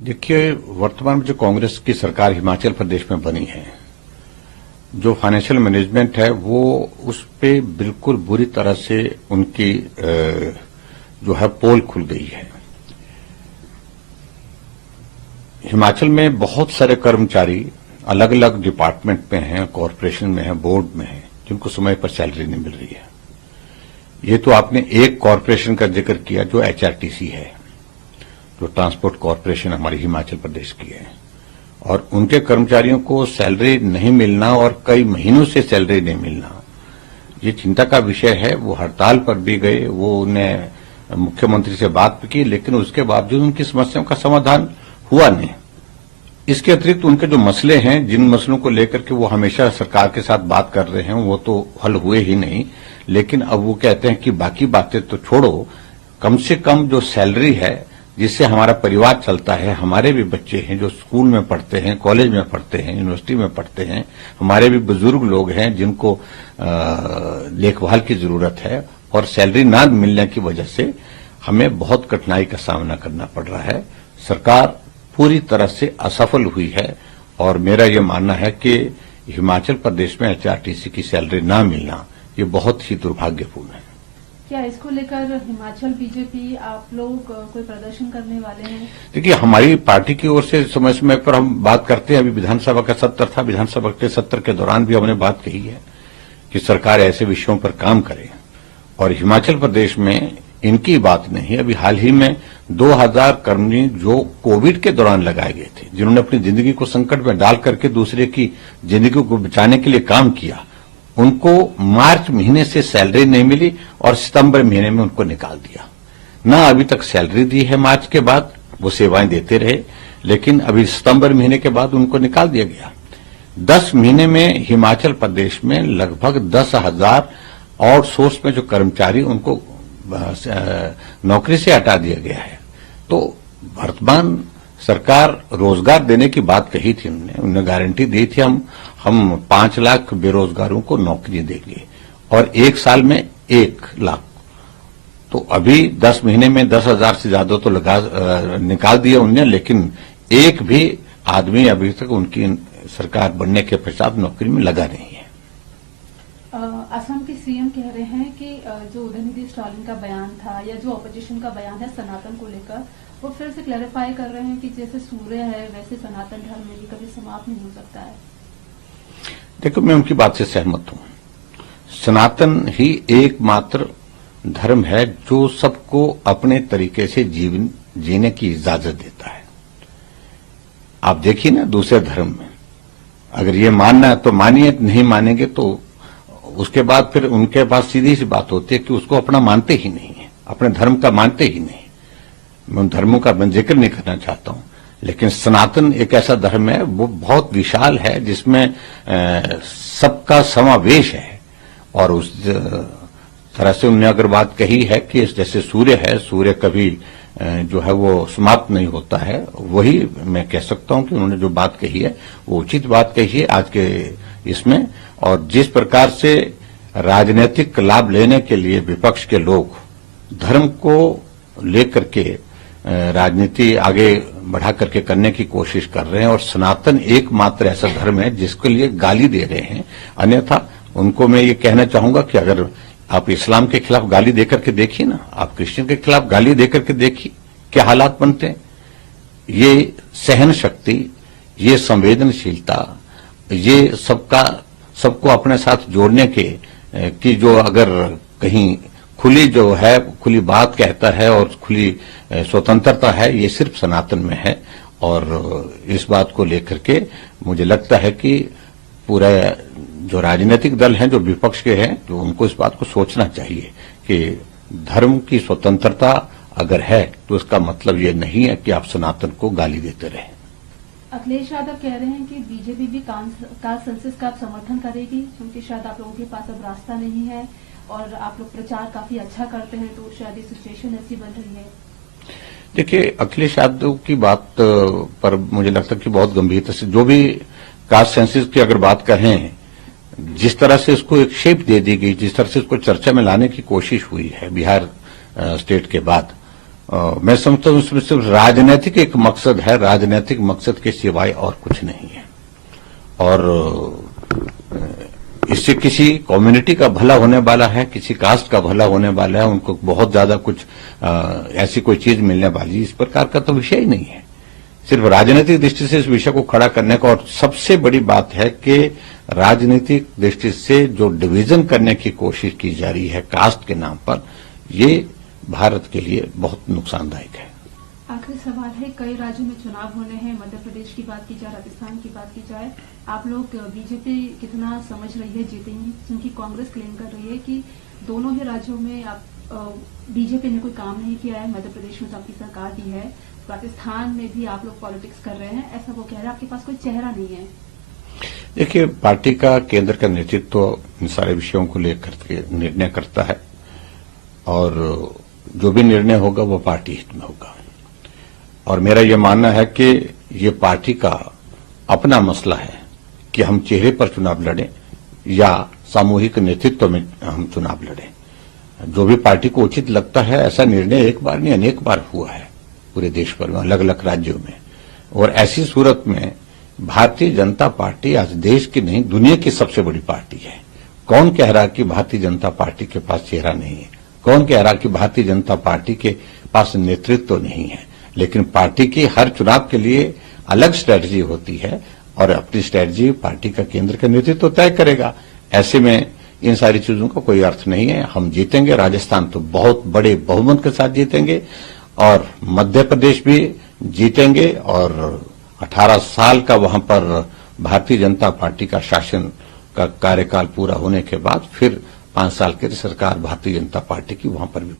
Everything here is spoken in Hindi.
देखिए, वर्तमान में जो कांग्रेस की सरकार हिमाचल प्रदेश में बनी है, जो फाइनेंशियल मैनेजमेंट है वो उस पे बिल्कुल बुरी तरह से उनकी जो है पोल खुल गई है। हिमाचल में बहुत सारे कर्मचारी अलग अलग डिपार्टमेंट में हैं, कॉरपोरेशन में हैं, बोर्ड में हैं, जिनको समय पर सैलरी नहीं मिल रही है। ये तो आपने एक कॉरपोरेशन का जिक्र किया जो एचआरटीसी है, जो ट्रांसपोर्ट कॉरपोरेशन हमारी हिमाचल प्रदेश की है, और उनके कर्मचारियों को सैलरी नहीं मिलना और कई महीनों से सैलरी नहीं मिलना, ये चिंता का विषय है। वो हड़ताल पर भी गए, वो उन्हें मुख्यमंत्री से बात भी की, लेकिन उसके बावजूद उनकी समस्याओं का समाधान हुआ नहीं। इसके अतिरिक्त उनके जो मसले हैं, जिन मसलों को लेकर के वो हमेशा सरकार के साथ बात कर रहे हैं, वो तो हल हुए ही नहीं। लेकिन अब वो कहते हैं कि बाकी बातें तो छोड़ो, कम से कम जो सैलरी है जिससे हमारा परिवार चलता है, हमारे भी बच्चे हैं जो स्कूल में पढ़ते हैं, कॉलेज में पढ़ते हैं, यूनिवर्सिटी में पढ़ते हैं, हमारे भी बुजुर्ग लोग हैं जिनको देखभाल की जरूरत है, और सैलरी ना मिलने की वजह से हमें बहुत कठिनाई का सामना करना पड़ रहा है। सरकार पूरी तरह से असफल हुई है, और मेरा ये मानना है कि हिमाचल प्रदेश में एचआरटीसी की सैलरी ना मिलना ये बहुत ही दुर्भाग्यपूर्ण है। क्या इसको लेकर हिमाचल बीजेपी आप लोग कोई प्रदर्शन करने वाले हैं? देखिए, हमारी पार्टी की ओर से समय समय पर हम बात करते हैं। अभी विधानसभा का सत्र था, विधानसभा के सत्र के दौरान भी हमने बात कही है कि सरकार ऐसे विषयों पर काम करे, और हिमाचल प्रदेश में इनकी बात नहीं। अभी हाल ही में 2000 कर्मी जो कोविड के दौरान लगाए गए थे, जिन्होंने अपनी जिंदगी को संकट में डाल करके दूसरे की जिंदगी को बचाने के लिए काम किया, उनको मार्च महीने से सैलरी नहीं मिली और सितंबर महीने में उनको निकाल दिया। ना अभी तक सैलरी दी है मार्च के बाद, वो सेवाएं देते रहे, लेकिन अभी सितंबर महीने के बाद उनको निकाल दिया गया। 10 महीने में हिमाचल प्रदेश में लगभग 10,000 आउटसोर्स में जो कर्मचारी उनको नौकरी से हटा दिया गया है। तो वर्तमान सरकार रोजगार देने की बात कही थी, उन्होंने गारंटी दी थी, हम 5 लाख बेरोजगारों को नौकरी देंगे और 1 साल में 1 लाख। तो अभी 10 महीने में 10,000 से ज्यादा तो निकाल दिया उन्होंने, लेकिन एक भी आदमी अभी तक उनकी सरकार बनने के पश्चात नौकरी में लगा नहीं है। असम के सीएम कह रहे हैं कि जो उदयनिधि स्टालिन का बयान था या जो अपोजिशन का बयान है सनातन को लेकर, वो फिर से क्लैरिफाई कर रहे हैं कि जैसे सूर्य है वैसे सनातन धर्म भी कभी समाप्त नहीं हो सकता है। देखो, मैं उनकी बात से सहमत हूं। सनातन ही एकमात्र धर्म है जो सबको अपने तरीके से जीवन जीने की इजाजत देता है। आप देखिए ना, दूसरे धर्म में अगर ये मानना है तो मानिए, नहीं मानेंगे तो उसके बाद फिर उनके पास सीधी सी बात होती है कि उसको अपना मानते ही नहीं है, अपने धर्म का मानते ही नहीं। मैं उन धर्मों का मैं जिक्र नहीं करना चाहता हूं, लेकिन सनातन एक ऐसा धर्म है, वो बहुत विशाल है, जिसमें सबका समावेश है। और उस तरह से उन्होंने अगर बात कही है कि जैसे सूर्य है, सूर्य कभी जो है वो समाप्त नहीं होता है, वही मैं कह सकता हूं कि उन्होंने जो बात कही है वो उचित बात कही है आज के इसमें। और जिस प्रकार से राजनीतिक लाभ लेने के लिए विपक्ष के लोग धर्म को लेकर के राजनीति आगे बढ़ा करके करने की कोशिश कर रहे हैं, और सनातन एकमात्र ऐसा धर्म है जिसके लिए गाली दे रहे हैं। अन्यथा उनको मैं ये कहना चाहूंगा कि अगर आप इस्लाम के खिलाफ गाली देकर के देखिए ना, आप क्रिश्चियन के खिलाफ गाली देकर के देखिए, क्या हालात बनते हैं। ये सहन शक्ति, ये संवेदनशीलता, ये सबको अपने साथ जोड़ने की जो अगर कहीं खुली जो है, खुली बात कहता है और खुली स्वतंत्रता है, ये सिर्फ सनातन में है। और इस बात को लेकर के मुझे लगता है कि पूरा जो राजनीतिक दल हैं, जो विपक्ष के हैं, तो उनको इस बात को सोचना चाहिए कि धर्म की स्वतंत्रता अगर है तो इसका मतलब ये नहीं है कि आप सनातन को गाली देते रहें। अखिलेश यादव कह रहे हैं कि बीजेपी भी कास्ट सेंसस का समर्थन करेगी, क्योंकि शायद आप लोगों के पास अब रास्ता नहीं है और आप लोग प्रचार काफी अच्छा करते हैं, तो शायद ये सिचुएशन ऐसी बन रही है। देखिए, अखिलेश यादव की बात पर मुझे लगता है कि बहुत गंभीरता से, जो भी कास्ट सेंसस की अगर बात करें, जिस तरह से इसको एक शेप दे दी गई, जिस तरह से इसको चर्चा में लाने की कोशिश हुई है बिहार स्टेट के बाद, मैं समझता हूं उसमें सिर्फ राजनीतिक एक मकसद है, राजनीतिक मकसद के सिवाय और कुछ नहीं है। और इससे किसी कम्युनिटी का भला होने वाला है, किसी कास्ट का भला होने वाला है, उनको बहुत ज्यादा कुछ ऐसी कोई चीज मिलने वाली, इस प्रकार का तो विषय ही नहीं है। सिर्फ राजनीतिक दृष्टि से इस विषय को खड़ा करने का, और सबसे बड़ी बात है कि राजनीतिक दृष्टि से जो डिवीजन करने की कोशिश की जा रही है कास्ट के नाम पर, ये भारत के लिए बहुत नुकसानदायक है। आखिरी सवाल है, कई राज्यों में चुनाव होने हैं, मध्य प्रदेश की बात की जाए, राजस्थान की बात की जाए, आप लोग बीजेपी कितना समझ रही है जीतेंगी? क्योंकि कांग्रेस क्लेम कर रही है कि दोनों ही राज्यों में आप बीजेपी ने कोई काम नहीं किया है, मध्य प्रदेश में तो आपकी सरकार भी है, राजस्थान में भी आप लोग पॉलिटिक्स कर रहे हैं, ऐसा वो कह रहे हैं, आपके पास कोई चेहरा नहीं है। देखिए, पार्टी का केंद्र का नेतृत्व इन सारे विषयों को लेकर के निर्णय करता है, और जो भी निर्णय होगा वो पार्टी हित में होगा। और मेरा ये मानना है कि ये पार्टी का अपना मसला है कि हम चेहरे पर चुनाव लड़ें या सामूहिक नेतृत्व में हम चुनाव लड़ें। जो भी पार्टी को उचित लगता है, ऐसा निर्णय एक बार नहीं अनेक बार हुआ है पूरे देश भर में, अलग अलग राज्यों में। और ऐसी सूरत में भारतीय जनता पार्टी आज देश की नहीं दुनिया की सबसे बड़ी पार्टी है। कौन कह रहा कि भारतीय जनता पार्टी के पास चेहरा नहीं है? कौन कह रहा कि भारतीय जनता पार्टी के पास नेतृत्व नहीं है? लेकिन पार्टी की हर चुनाव के लिए अलग स्ट्रेटजी होती है, और अपनी स्ट्रेटजी पार्टी का केंद्र का नेतृत्व तय करेगा। ऐसे में इन सारी चीजों का कोई अर्थ नहीं है। हम जीतेंगे, राजस्थान तो बहुत बड़े बहुमत के साथ जीतेंगे, और मध्य प्रदेश भी जीतेंगे, और 18 साल का वहां पर भारतीय जनता पार्टी का शासन का कार्यकाल पूरा होने के बाद फिर 5 साल की सरकार भारतीय जनता पार्टी की वहां पर भी